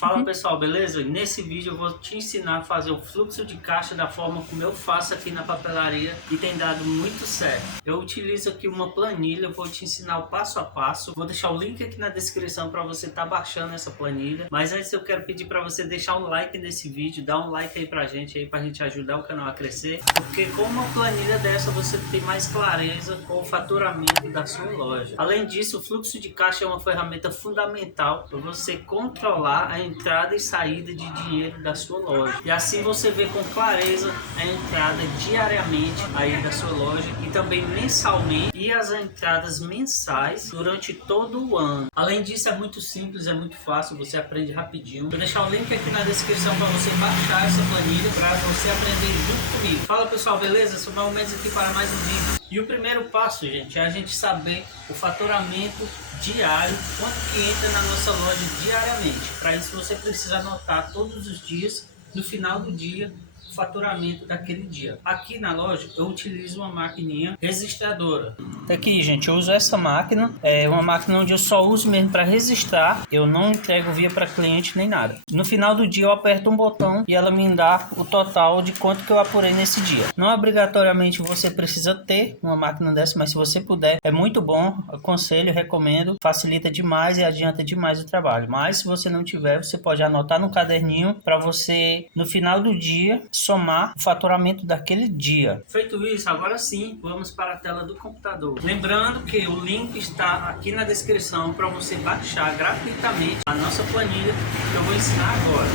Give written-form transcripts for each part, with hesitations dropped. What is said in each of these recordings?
Fala pessoal, beleza? Nesse vídeo eu vou te ensinar a fazer o fluxo de caixa da forma como eu faço aqui na papelaria e tem dado muito certo. Eu utilizo aqui uma planilha, eu vou te ensinar o passo a passo. Vou deixar o link aqui na descrição para você estar baixando essa planilha. Mas antes eu quero pedir para você deixar um like nesse vídeo, dar um like aí pra gente ajudar o canal a crescer. Porque com uma planilha dessa você tem mais clareza com o faturamento da sua loja. Além disso, o fluxo de caixa é uma ferramenta fundamental para você controlar a entrada e saída de dinheiro da sua loja. E assim você vê com clareza a entrada diariamente aí da sua loja e também mensalmente e as entradas mensais durante todo o ano. Além disso, é muito simples, é muito fácil, você aprende rapidinho. Vou deixar o link aqui na descrição para você baixar essa planilha para você aprender junto comigo. Fala pessoal, beleza? Sou o Mendes aqui para mais um vídeo. E o primeiro passo, gente, é a gente saber o faturamento diário, quanto que entra na nossa loja diariamente. Para isso você precisa anotar todos os dias, no final do dia, o faturamento daquele dia. Aqui na loja eu utilizo uma maquininha registradora. Aqui, gente, eu uso essa máquina, é uma máquina onde eu só uso mesmo para registrar, eu não entrego via para cliente nem nada. No final do dia eu aperto um botão e ela me dá o total de quanto que eu apurei nesse dia. Não obrigatoriamente você precisa ter uma máquina dessa, mas se você puder, é muito bom, aconselho, recomendo, facilita demais e adianta demais o trabalho. Mas se você não tiver, você pode anotar no caderninho para você, no final do dia, somar o faturamento daquele dia. Feito isso, agora sim, vamos para a tela do computador. Lembrando que o link está aqui na descrição para você baixar gratuitamente a nossa planilha que eu vou ensinar agora.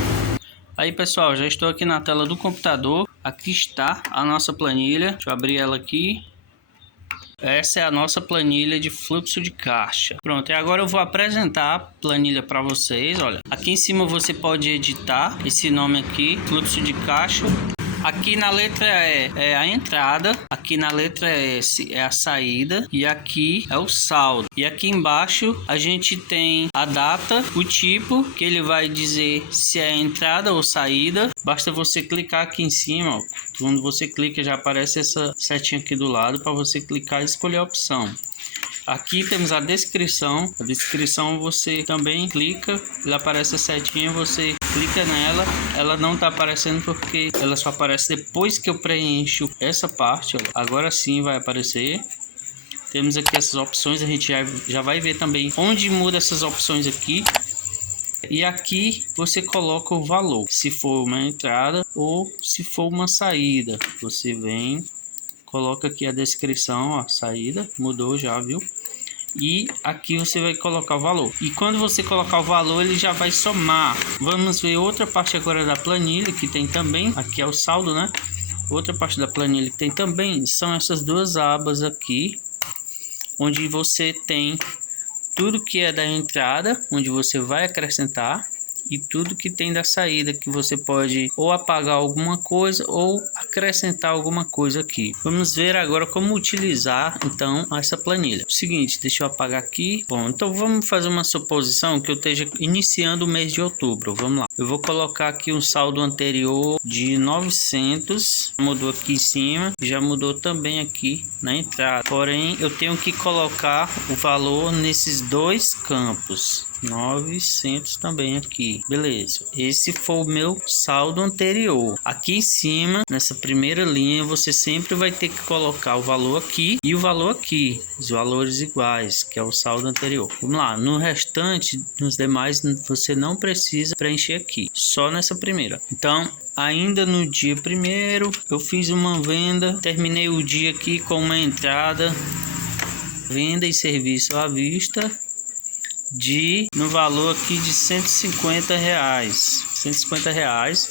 Aí pessoal, já estou aqui na tela do computador. Aqui está a nossa planilha. Deixa eu abrir ela aqui. Essa é a nossa planilha de fluxo de caixa. Pronto, e agora eu vou apresentar a planilha para vocês. Olha, aqui em cima você pode editar esse nome aqui, fluxo de caixa. Aqui na letra E é a entrada, aqui na letra S é a saída e aqui é o saldo. E aqui embaixo a gente tem a data, o tipo, que ele vai dizer se é entrada ou saída. Basta você clicar aqui em cima, ó. Quando você clica já aparece essa setinha aqui do lado para você clicar e escolher a opção. Aqui temos a descrição você também clica, ela aparece a setinha, você clica nela, ela não está aparecendo porque ela só aparece depois que eu preencho essa parte, ó. Agora sim vai aparecer. Temos aqui essas opções, a gente já vai ver também onde muda essas opções aqui. E aqui você coloca o valor, se for uma entrada ou se for uma saída. Você vem, coloca aqui a descrição, ó, saída, mudou já, viu? E aqui você vai colocar o valor. E quando você colocar o valor, ele já vai somar. Vamos ver outra parte agora da planilha que tem também. Aqui é o saldo, né? Outra parte da planilha que tem também são essas duas abas aqui, onde você tem tudo que é da entrada, onde você vai acrescentar, e tudo que tem da saída, que você pode ou apagar alguma coisa ou acrescentar alguma coisa aqui. Vamos ver agora como utilizar então essa planilha. O seguinte, deixa eu apagar aqui. Bom, então vamos fazer uma suposição que eu esteja iniciando o mês de outubro. Vamos lá. Eu vou colocar aqui um saldo anterior de 900. Mudou aqui em cima, já mudou também aqui na entrada. Porém, eu tenho que colocar o valor nesses dois campos. 900 também aqui, beleza. Esse foi o meu saldo anterior. Aqui em cima, nessa primeira linha, você sempre vai ter que colocar o valor aqui e o valor aqui, os valores iguais, que é o saldo anterior. Vamos lá, no restante, nos demais, você não precisa preencher aqui, só nessa primeira. Então, ainda no dia primeiro, eu fiz uma venda, terminei o dia aqui com uma entrada, venda e serviço à vista, no valor aqui de R$150. R$150.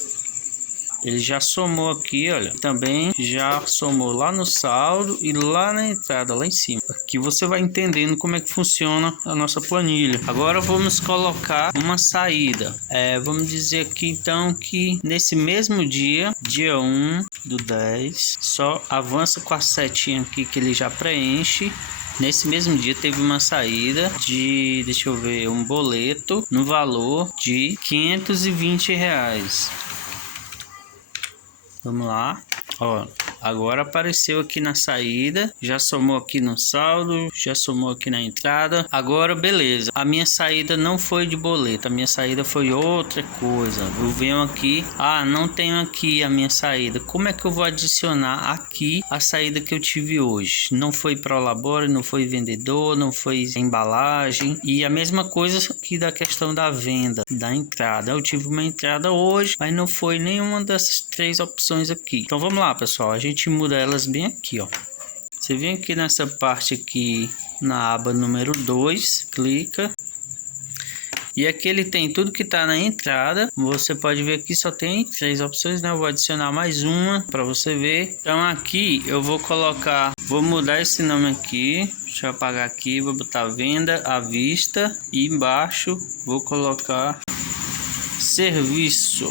Ele já somou aqui, olha, também já somou lá no saldo e lá na entrada, lá em cima. Aqui você vai entendendo como é que funciona a nossa planilha. Agora vamos colocar uma saída. Vamos dizer aqui então que nesse mesmo dia, dia 1/10, só avança com a setinha aqui que ele já preenche. Nesse mesmo dia teve uma saída de, deixa eu ver, um boleto no valor de R$520. Vamos lá, ó, Agora apareceu aqui na saída, já somou aqui no saldo, já somou aqui na entrada. Agora beleza, a minha saída não foi de boleto, a minha saída foi outra coisa. Eu venho aqui, não tenho aqui a minha saída. Como é que eu vou adicionar aqui a saída que eu tive hoje? Não foi Prolabore, não foi vendedor, não foi embalagem. E a mesma coisa aqui da questão da venda, da entrada. Eu tive uma entrada hoje, mas não foi nenhuma dessas três opções aqui. Então vamos lá, pessoal, a gente muda elas bem aqui, ó. Você vem aqui nessa parte aqui na aba número 2, clica. E aqui ele tem tudo que está na entrada. Você pode ver aqui só tem três opções, né? Eu vou adicionar mais uma para você ver. Então aqui eu vou colocar, vou mudar esse nome aqui. Deixa eu apagar aqui, vou botar venda à vista e embaixo vou colocar serviço.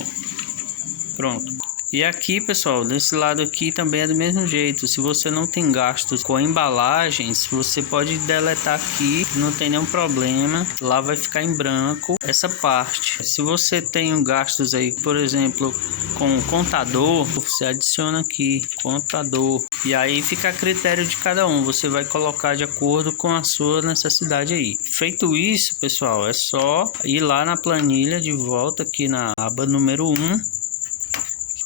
Pronto. E aqui, pessoal, desse lado aqui também é do mesmo jeito. Se você não tem gastos com embalagens, você pode deletar aqui, não tem nenhum problema. Lá vai ficar em branco essa parte. Se você tem gastos aí, por exemplo, com contador, você adiciona aqui contador. E aí fica a critério de cada um. Você vai colocar de acordo com a sua necessidade aí. Feito isso, pessoal, é só ir lá na planilha de volta aqui na aba número 1.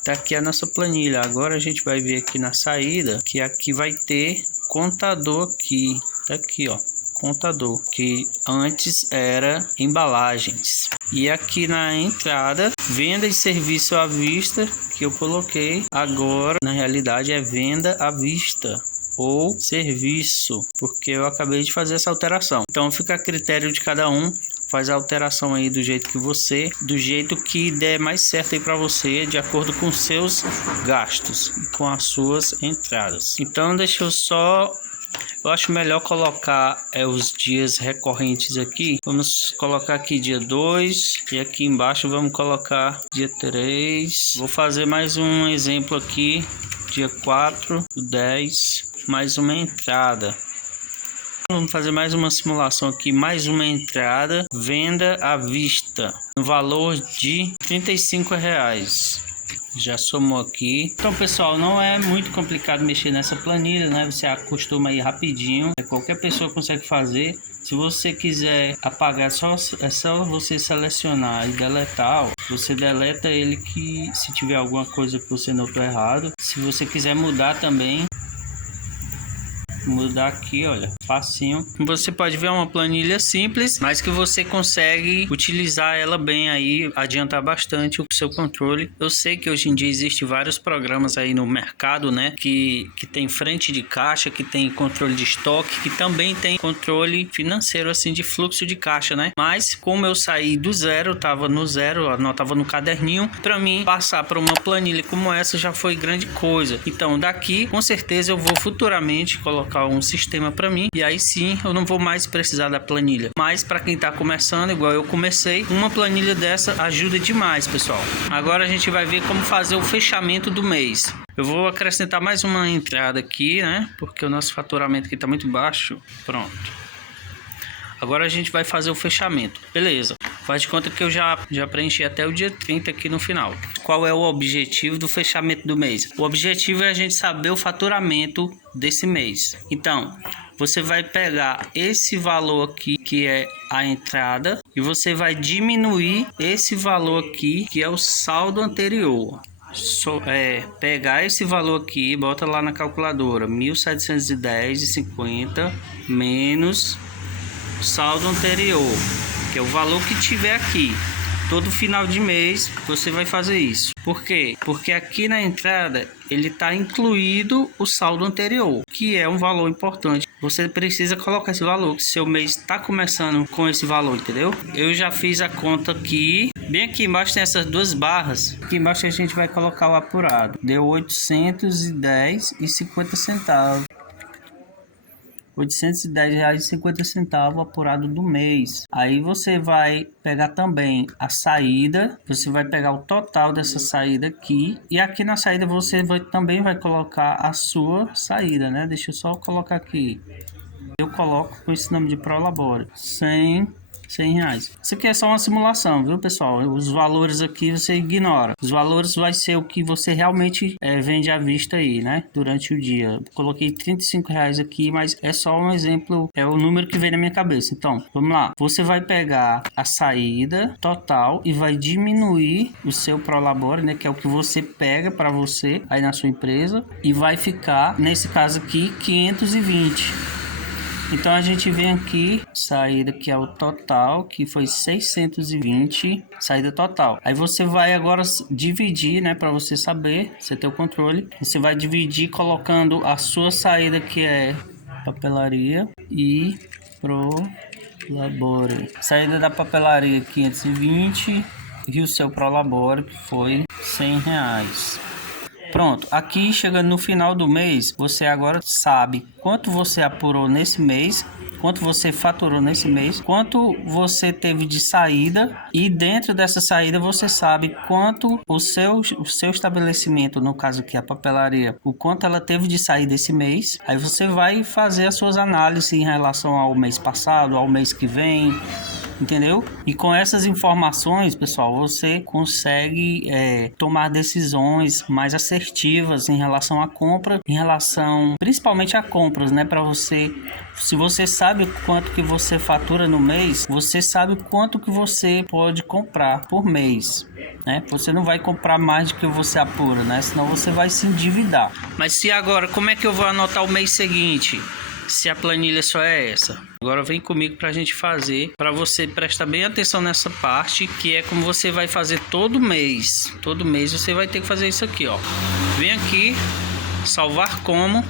Tá aqui a nossa planilha. Agora a gente vai ver aqui na saída que aqui vai ter contador aqui. Tá aqui, ó, contador, que antes era embalagens. E aqui na entrada, venda e serviço à vista, que eu coloquei. Agora na realidade é venda à vista ou serviço, porque eu acabei de fazer essa alteração. Então fica a critério de cada um. Faz a alteração aí do jeito que der mais certo aí para você, de acordo com seus gastos, com as suas entradas. Então deixa eu acho melhor colocar os dias recorrentes aqui. Vamos colocar aqui dia 2 e aqui embaixo vamos colocar dia 3. Vou fazer mais um exemplo aqui, dia 4 do 10, mais uma entrada. Vamos fazer mais uma simulação aqui, mais uma entrada, venda à vista, no valor de R$35. Já somou aqui. Então, pessoal, não é muito complicado mexer nessa planilha, né? Você acostuma aí rapidinho, qualquer pessoa consegue fazer. Se você quiser apagar, é só você selecionar e deletar, ó. Você deleta ele, que se tiver alguma coisa que você notou errado. Se você quiser mudar também, mudar aqui, olha, facinho. Você pode ver uma planilha simples, mas que você consegue utilizar ela bem aí, adiantar bastante o seu controle. Eu sei que hoje em dia existem vários programas aí no mercado, né, que tem frente de caixa, que tem controle de estoque, que também tem controle financeiro, assim, de fluxo de caixa, né? Mas como eu saí do zero, tava no zero, anotava no caderninho, para mim passar para uma planilha como essa já foi grande coisa. Então daqui com certeza eu vou futuramente colocar um sistema para mim, e aí sim eu não vou mais precisar da planilha. Mas para quem está começando, igual eu comecei, uma planilha dessa ajuda demais, pessoal. Agora a gente vai ver como fazer o fechamento do mês. Eu vou acrescentar mais uma entrada aqui, né? Porque o nosso faturamento aqui está muito baixo. Pronto. Agora a gente vai fazer o fechamento. Beleza. Faz de conta que eu já preenchi até o dia 30 aqui no final. Qual é o objetivo do fechamento do mês? O objetivo é a gente saber o faturamento desse mês. Então, você vai pegar esse valor aqui, que é a entrada, e você vai diminuir esse valor aqui, que é o saldo anterior. Pegar esse valor aqui, bota lá na calculadora, 1.710,50 menos o saldo anterior, que é o valor que tiver aqui. Todo final de mês você vai fazer isso. Por quê? Porque aqui na entrada ele está incluído o saldo anterior, que é um valor importante. Você precisa colocar esse valor, que seu mês está começando com esse valor, entendeu? Eu já fiz a conta aqui. Bem aqui embaixo tem essas duas barras. Aqui embaixo a gente vai colocar o apurado. Deu R$810,50. R$810,50 apurado do mês. Aí você vai pegar também a saída, você vai pegar o total dessa saída aqui, e aqui na saída você também vai colocar a sua saída, né? Deixa eu só colocar aqui. Eu coloco com esse nome de Prolabore, 100 R$100. Isso aqui é só uma simulação, viu, pessoal? Os valores aqui você ignora. Os valores vai ser o que você realmente vende à vista aí, né? Durante o dia. Coloquei R$35 aqui, mas é só um exemplo, é o número que vem na minha cabeça. Então, vamos lá. Você vai pegar a saída total e vai diminuir o seu Prolabore, né? Que é o que você pega para você aí na sua empresa, e vai ficar, nesse caso aqui, 520. Então a gente vem aqui, saída que é o total, que foi 620, saída total. Aí você vai agora dividir, né, para você saber, você ter o controle. Você vai dividir colocando a sua saída, que é papelaria, e Prolabore. Saída da papelaria 520 e o seu Prolabore, que foi R$100. Pronto, aqui chegando no final do mês, você agora sabe quanto você apurou nesse mês, quanto você faturou nesse mês, quanto você teve de saída, e dentro dessa saída você sabe quanto o seu estabelecimento, no caso aqui a papelaria, o quanto ela teve de saída esse mês. Aí você vai fazer as suas análises em relação ao mês passado, ao mês que vem, entendeu? E com essas informações, pessoal, você consegue tomar decisões mais assertivas em relação à compra, em relação principalmente a compras, né? Para você, se você sabe quanto que você fatura no mês, você sabe quanto que você pode comprar por mês, né? Você não vai comprar mais do que você apura, né? Senão você vai se endividar. Mas se agora, como é que eu vou anotar o mês seguinte? Se a planilha só é essa. Agora vem comigo para a gente fazer, para você prestar bem atenção nessa parte, que é como você vai fazer todo mês. Todo mês você vai ter que fazer isso aqui, ó. Vem aqui, salvar como,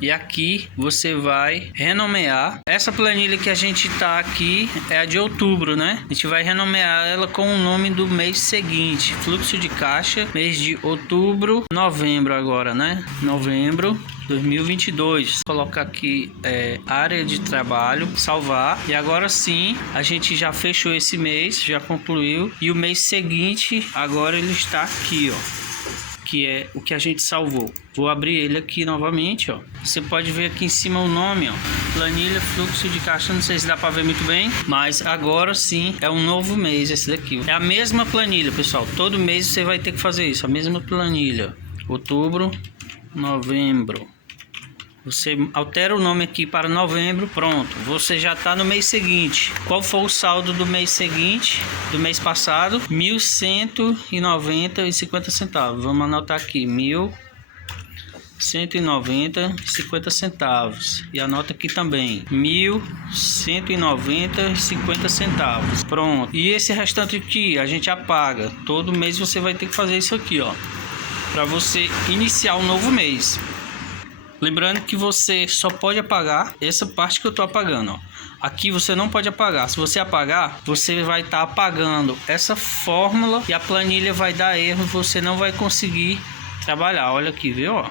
e aqui você vai renomear. Essa planilha que a gente tá aqui é a de outubro, né? A gente vai renomear ela com o nome do mês seguinte, fluxo de caixa, mês de outubro, novembro agora, né? Novembro 2022. Vou colocar aqui área de trabalho, salvar, e agora sim a gente já fechou esse mês, já concluiu, e o mês seguinte agora ele está aqui, ó, que é o que a gente salvou. Vou abrir ele aqui novamente, ó. Você pode ver aqui em cima o nome, ó, planilha fluxo de caixa. Não sei se dá para ver muito bem, mas agora sim é um novo mês esse daqui. É a mesma planilha, pessoal. Todo mês você vai ter que fazer isso, a mesma planilha. Outubro, novembro. Você altera o nome aqui para novembro, pronto. Você já está no mês seguinte. Qual foi o saldo do mês seguinte, do mês passado? R$ 1.190,50. Vamos anotar aqui, R$ 1.190,50. E anota aqui também, R$ 1.190,50. Pronto. E esse restante aqui a gente apaga. Todo mês você vai ter que fazer isso aqui, ó, para você iniciar um novo mês. Lembrando que você só pode apagar essa parte que eu tô apagando, ó. Aqui você não pode apagar. Se você apagar, você vai estar apagando essa fórmula e a planilha vai dar erro, você não vai conseguir trabalhar. Olha aqui, viu, ó.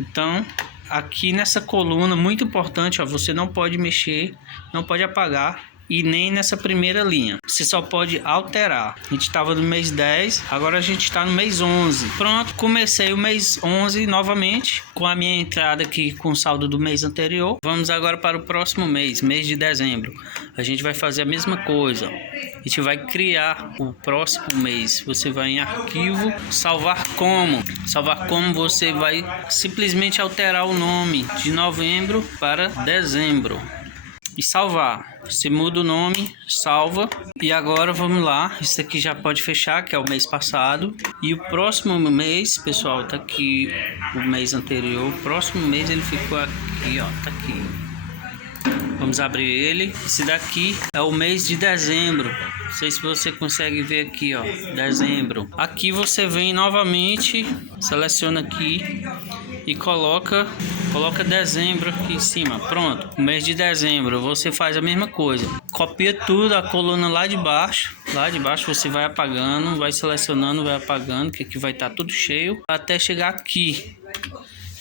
Então, aqui nessa coluna, muito importante, ó, você não pode mexer, não pode apagar, e nem nessa primeira linha. Você só pode alterar. A gente estava no mês 10, agora a gente está no mês 11. Pronto, comecei o mês 11 novamente com a minha entrada aqui com o saldo do mês anterior. Vamos agora para o próximo mês, mês de dezembro. A gente vai fazer a mesma coisa. A gente vai criar o próximo mês. Você vai em arquivo, salvar como. Salvar como, você vai simplesmente alterar o nome de novembro para dezembro. E salvar. Você muda o nome, salva. E agora vamos lá. Isso aqui já pode fechar, que é o mês passado. E o próximo mês, pessoal, tá aqui o mês anterior. O próximo mês ele ficou aqui, ó, tá aqui. Vamos abrir ele. Esse daqui é o mês de dezembro. Não sei se você consegue ver aqui, ó, dezembro. Aqui você vem novamente, seleciona aqui e coloca dezembro aqui em cima. Pronto, o mês de dezembro você faz a mesma coisa. Copia tudo, a coluna lá de baixo. Lá de baixo você vai apagando, vai selecionando, vai apagando, que aqui vai estar tudo cheio, até chegar aqui.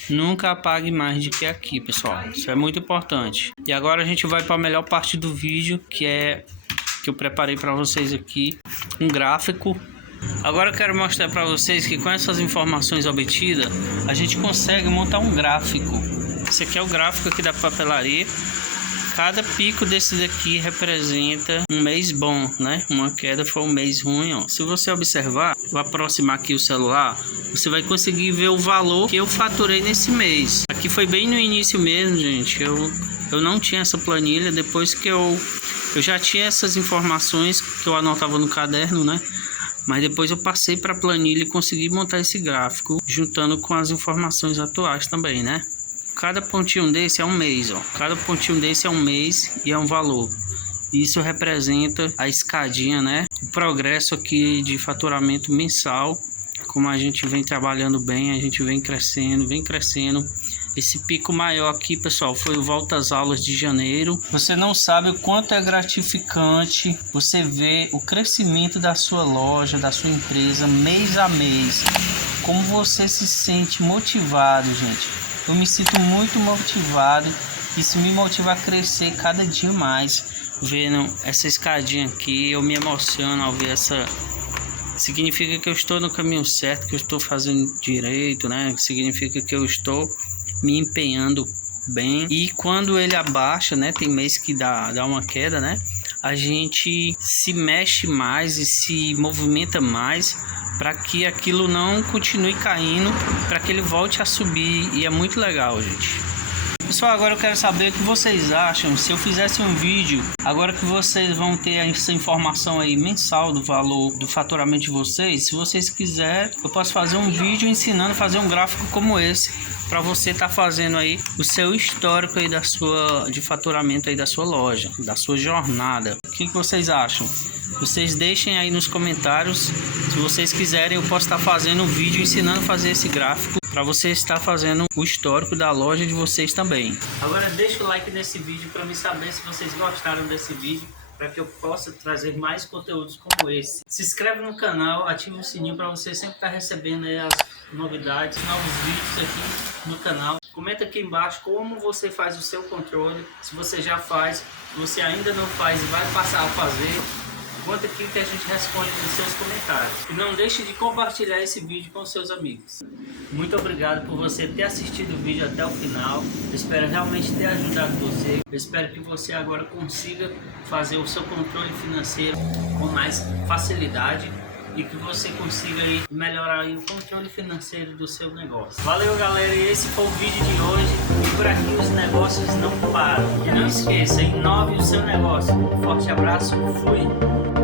Nunca apague mais do que aqui, pessoal. Isso é muito importante. E agora a gente vai para a melhor parte do vídeo, que é que eu preparei para vocês aqui, um gráfico. Agora eu quero mostrar para vocês que com essas informações obtidas, a gente consegue montar um gráfico. Esse aqui é o gráfico aqui da papelaria. Cada pico desse daqui representa um mês bom, né? Uma queda foi um mês ruim, ó. Se você observar, vou aproximar aqui o celular, você vai conseguir ver o valor que eu faturei nesse mês. Aqui foi bem no início mesmo, gente. Eu não tinha essa planilha, depois que eu já tinha essas informações que eu anotava no caderno, né? Mas depois eu passei para a planilha e consegui montar esse gráfico, juntando com as informações atuais também, né? Cada pontinho desse é um mês, ó. Cada pontinho desse é um mês e é um valor. Isso representa a escadinha, né? O progresso aqui de faturamento mensal. Como a gente vem trabalhando bem, a gente vem crescendo, vem crescendo. Esse pico maior aqui, pessoal, foi o volta às aulas de janeiro. Você não sabe o quanto é gratificante você ver o crescimento da sua loja, da sua empresa, mês a mês. Como você se sente motivado, gente. Eu me sinto muito motivado. Isso me motiva a crescer cada dia mais. Vendo essa escadinha aqui, eu me emociono ao ver essa... Significa que eu estou no caminho certo, que eu estou fazendo direito, né? Significa que eu estou me empenhando bem. E quando ele abaixa, né? Tem mês que dá uma queda, né? A gente se mexe mais e se movimenta mais para que aquilo não continue caindo, para que ele volte a subir. E é muito legal, gente. Pessoal, agora eu quero saber o que vocês acham se eu fizesse um vídeo, agora que vocês vão ter essa informação aí mensal do valor do faturamento de vocês. Se vocês quiserem, eu posso fazer um vídeo ensinando a fazer um gráfico como esse, para você estar fazendo aí o seu histórico aí de faturamento aí da sua loja, da sua jornada. O que vocês acham? Vocês deixem aí nos comentários. Se vocês quiserem, eu posso estar fazendo um vídeo ensinando a fazer esse gráfico para você estar fazendo o histórico da loja de vocês também. Agora deixa o like nesse vídeo para me saber se vocês gostaram desse vídeo, para que eu possa trazer mais conteúdos como esse. Se inscreve no canal, ativa o sininho para você sempre estar recebendo aí as novidades, novos vídeos aqui no canal. Comenta aqui embaixo como você faz o seu controle, se você já faz, se você ainda não faz e vai passar a fazer. Conta aqui que a gente responde nos seus comentários. E não deixe de compartilhar esse vídeo com seus amigos. Muito obrigado por você ter assistido o vídeo até o final. Eu espero realmente ter ajudado você. Eu espero que você agora consiga fazer o seu controle financeiro com mais facilidade e que você consiga aí melhorar aí o controle financeiro do seu negócio. Valeu, galera, e esse foi o vídeo de hoje. E por aqui os negócios não param. E não esqueça, inove o seu negócio. Um forte abraço, fui!